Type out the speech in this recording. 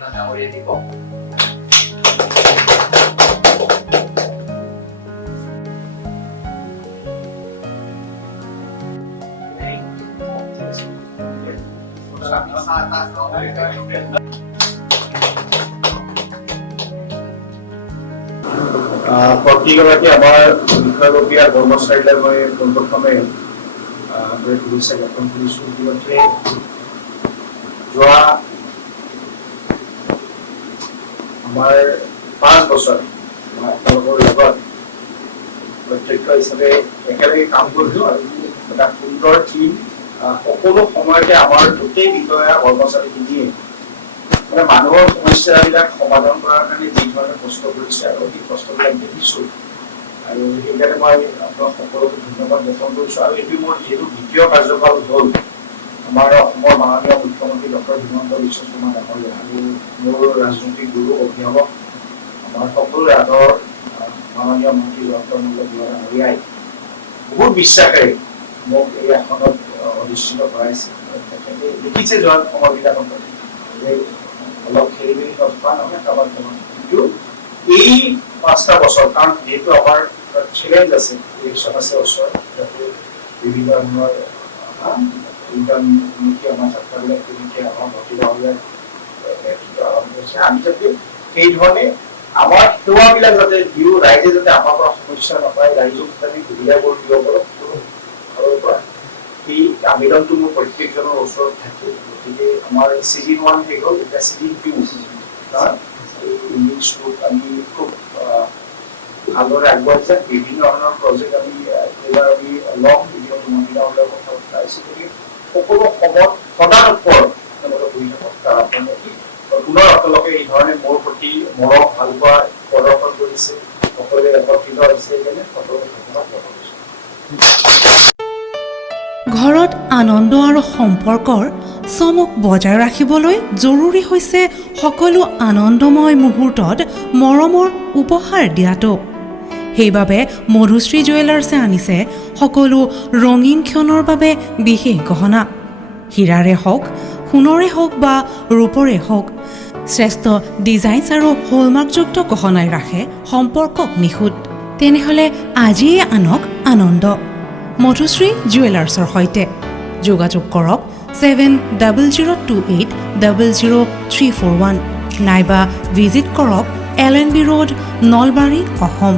ডাঙৰীয়া দিব। প্ৰতিগৰাকী আমাৰ বিষয়ববীয়া কৰ্মচাৰীলৈ মই পোনপ্ৰথমে শুভেচ্ছা জ্ঞাপন কৰিছোঁ। ইতিমধ্যে যোৱা আমাৰ 5 বছৰ মই আপোনালোকৰ লগত প্ৰত্যক্ষ হিচাপে একেলগে কাম কৰিলোঁ আৰু এটা সুন্দৰ টীম সকলো সময়তে আমাৰ গোটেই বিষয়া কৰ্মচাৰীখিনিয়ে মানে মানুহৰ সমস্যাবিলাক সমাধান কৰাৰ কাৰণে যি ধৰণে কষ্ট কৰিছে আৰু সেই কষ্টবিলাক দেখিছোঁ আৰু সেইকাৰণে মই আপোনাক সকলোকে ধন্যবাদ জ্ঞাপন কৰিছোঁ। আৰু এইটো মোৰ যিহেতু দ্বিতীয় কাৰ্যকাল হ'ল আমাৰ অসমৰ মাননীয় মুখ্যমন্ত্ৰী ডক্টৰ হিমন্ত বিশ্ব শৰ্মা ডাঙৰীয়া আৰু মোৰ ৰাজনৈতিক গুৰু অভিভাৱক আমাৰ সকলোৰে আদৰ মাননীয় মন্ত্ৰী ডক্টৰ মল্ল বৰুৱা ডাঙৰীয়াই বহুত বিশ্বাসেৰে মোক এই আসনত অধিষ্ঠিত কৰাইছে। তেখেতে দেখিছে যোৱা সময়বিলাকত অলপ খেলি মেলি নথকা নহয় কাৰোবাৰ কিন্তু এই 5টা বছৰ কাৰণ যিহেতু আমাৰ চেলেঞ্জ আছে ইলেকশ্যন আছে ওচৰত যাতে বিভিন্ন ধৰণৰ নীতি আমাৰ যাত্ৰাবিলাক তেনেকৈ আমাৰ প্ৰতিভাবিলাক আৰম্ভ হৈছে। আমি যাতে সেই ধৰণে আমাৰ সেৱাবিলাক যাতে দিওঁ, ৰাইজে যাতে আমাৰ পৰা সমস্যা নাপায়, ৰাইজক যাতে আমি সুবিধাবোৰ দিব পাৰোঁ ফালৰ পৰা এই আবেদনটো মোৰ প্ৰত্যেকজনৰ ওচৰত থাকে। গতিকে আমাৰ Season 1 শেষ হ'ল, এতিয়া Season 2 ইনিংছটোত আমি খুব ভালদৰে আগুৱাই যাম। বিভিন্ন ধৰণৰ প্ৰজেক্ট আমি এইবাৰ আমি ল'ম, বিভিন্ন মহিলাসকলৰ কথা পাতিছোঁ। গতিকে সকলো সময়ত সদানপৰ তেওঁলোকে বহি থাকক পুনৰ আপোনালোকে এই ধৰণে মোৰ প্ৰতি মৰম ভাল পোৱা প্ৰদৰ্শন কৰিছে, সকলোৱে একত্ৰিত হৈছে সেইকাৰণে সকলোকে ধন্যবাদ জ্ঞাপন কৰিছোঁ। ঘৰত আনন্দ আৰু সম্পৰ্কৰ চমক বজাই ৰাখিবলৈ জৰুৰী হৈছে সকলো আনন্দময় মুহূৰ্তত মৰমৰ উপহাৰ দিয়াটো। সেইবাবে মধুশ্ৰী জুৱেলাৰ্ছে আনিছে সকলো ৰঙীন ক্ষণৰ বাবে বিশেষ গহনা। হীৰাৰে হওক, সোণৰে হওক বা ৰূপৰে হওক, শ্ৰেষ্ঠ ডিজাইনছ আৰু হলমাৰ্কযুক্ত গহনাই ৰাখে সম্পৰ্কক নিখুঁত। তেনেহ'লে আজিয়ে আনক আনন্দ মধুশ্ৰী জুৱেলাৰ্ছৰ সৈতে। যোগাযোগ কৰক 7002800341 নাইবা ভিজিট কৰক LNB ৰোড, নলবাৰী, অসম।